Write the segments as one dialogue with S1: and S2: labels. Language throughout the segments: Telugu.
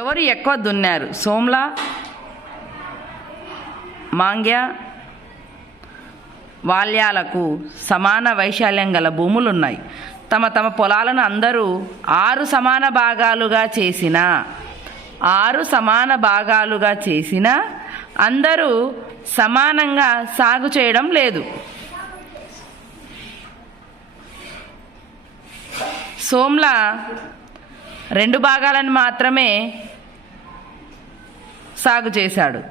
S1: ఎవరు ఎక్కువ దున్నారు? సోమ్ల మాంగ్య వాల్యాలకు సమాన వైశాల్యం గల భూములున్నాయి. తమ తమ పొలాలను అందరూ ఆరు సమాన భాగాలుగా చేసిన ఆరు సమాన భాగాలుగా చేసిన అందరూ సమానంగా సాగు చేయడం లేదు. సోమ్ల రెండు భాగాలను మాత్రమే సాగు చేశాడు.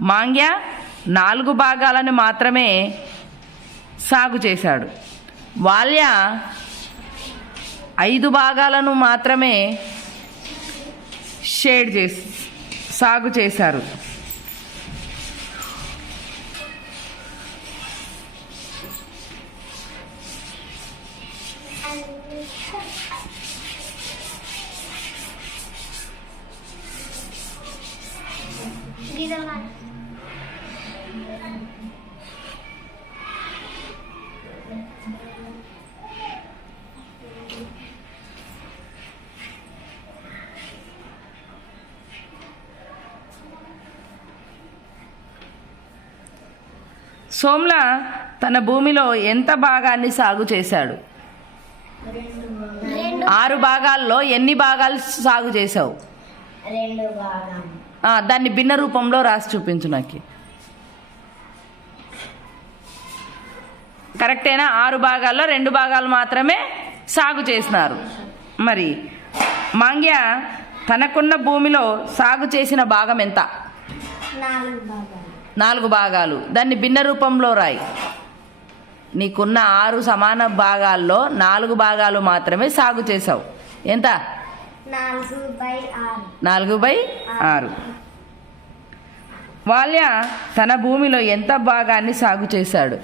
S1: మాంగ్య నాలుగు భాగాలను మాత్రమే సాగు చేశాడు. వాల్య ఐదు భాగాలను మాత్రమే షేడ్ చేసి సాగు చేశారు. సోమ్ల తన భూమిలో ఎంత భాగాన్ని సాగు చేశాడు? ఆరు భాగాల్లో ఎన్ని భాగాలు సాగు చేశావు? దాన్ని భిన్న రూపంలో రాసి చూపించు నాకు. కరెక్టేనా? ఆరు భాగాల్లో రెండు భాగాలు మాత్రమే సాగు చేసినారు. మరి మాంగ్య తనకున్న భూమిలో సాగు చేసిన భాగం ఎంత?
S2: నాలుగు భాగాలు.
S1: నాలుగు భాగాలు. దాన్ని భిన్న రూపంలో రాయి. నీకున్న ఆరు సమాన భాగాల్లో నాలుగు భాగాలు మాత్రమే సాగు చేసావు ఎంత?
S2: నాలుగు బై ఆరు.
S1: వాల్య తన భూమిలో ఎంత భాగాన్ని సాగు చేశాడు?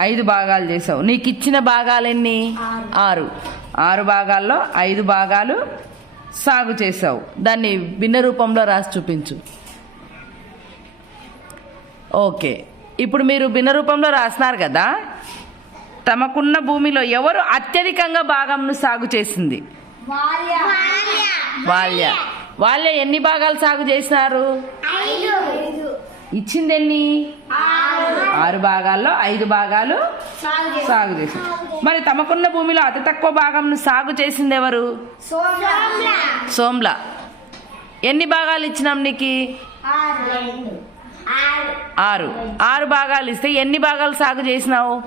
S2: ఐదు.
S1: భాగాలు చేసావు నీకు ఇచ్చిన భాగాలు ఎన్ని
S2: ఆరు.
S1: ఆరు. ఆరు భాగాల్లో ఐదు భాగాలు సాగు చేసావు దాన్ని భిన్న రూపంలో రాసి చూపించు. ఓకే. ఇప్పుడు మీరు భిన్న రూపంలో రాసినారు కదా? తమకున్న భూమిలో ఎవరు అత్యధికంగా భాగంను సాగు చేసింది?
S2: వాల్య.
S1: వాల్య. వాళ్ళ ఎన్ని భాగాలు సాగు చేసినారు? ఇచ్చింది ఎన్ని
S2: ఆరు.
S1: భాగాల్లో ఐదు భాగాలు
S2: సాగు
S1: చేశారు మరి తమకున్న భూమిలో అతి తక్కువ భాగంను సాగు చేసింది ఎవరు?
S2: సోమ్ల.
S1: సోమ్ల. ఎన్ని భాగాలు ఇచ్చినాం నీకు?
S2: ఆరు. ఆరు.
S1: భాగాలు ఇస్తే ఎన్ని భాగాలు సాగు చేసినావు?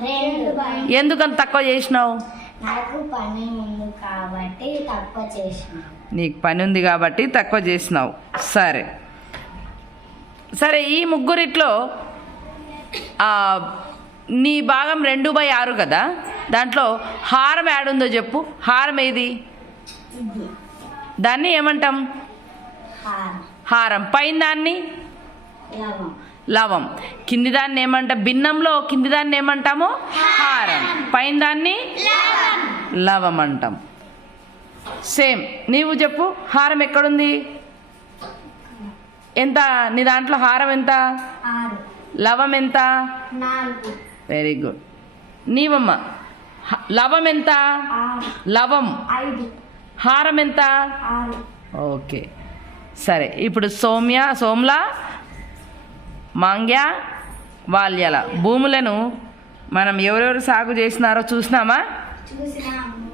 S1: ఎందుకని తక్కువ చేసినావు?
S2: నాకు పని ఉంది కాబట్టి తక్కువ చేసిన
S1: నీకు పని ఉంది కాబట్టి తక్కువ చేసినావు. సరే. సరే ఈ ముగ్గురిట్లో నీ భాగం రెండు బై ఆరు కదా? దాంట్లో హారం యాడుందో చెప్పు. హారం ఏది? దాన్ని ఏమంటాం?
S2: హారం.
S1: పైన దాన్ని?
S2: లవం.
S1: కింది దాన్ని ఏమంటాం భిన్నంలో కింది దాన్ని ఏమంటాము? హారం. పైన దాన్ని? లవం అంటాం సేమ్ నీవు చెప్పు హారం ఎక్కడుంది? ఎంత? నీ దాంట్లో హారం ఎంత? లవం ఎంత? Very good. నీవమ్మ లవం ఎంత? లవం. హారం ఎంత? ఓకే. సరే ఇప్పుడు సౌమ్య సోమ్ల మాంగ్య వాల్యల. భూములను మనం ఎవరెవరు సాగు చేసినారో చూసినామా?
S2: చూసినాము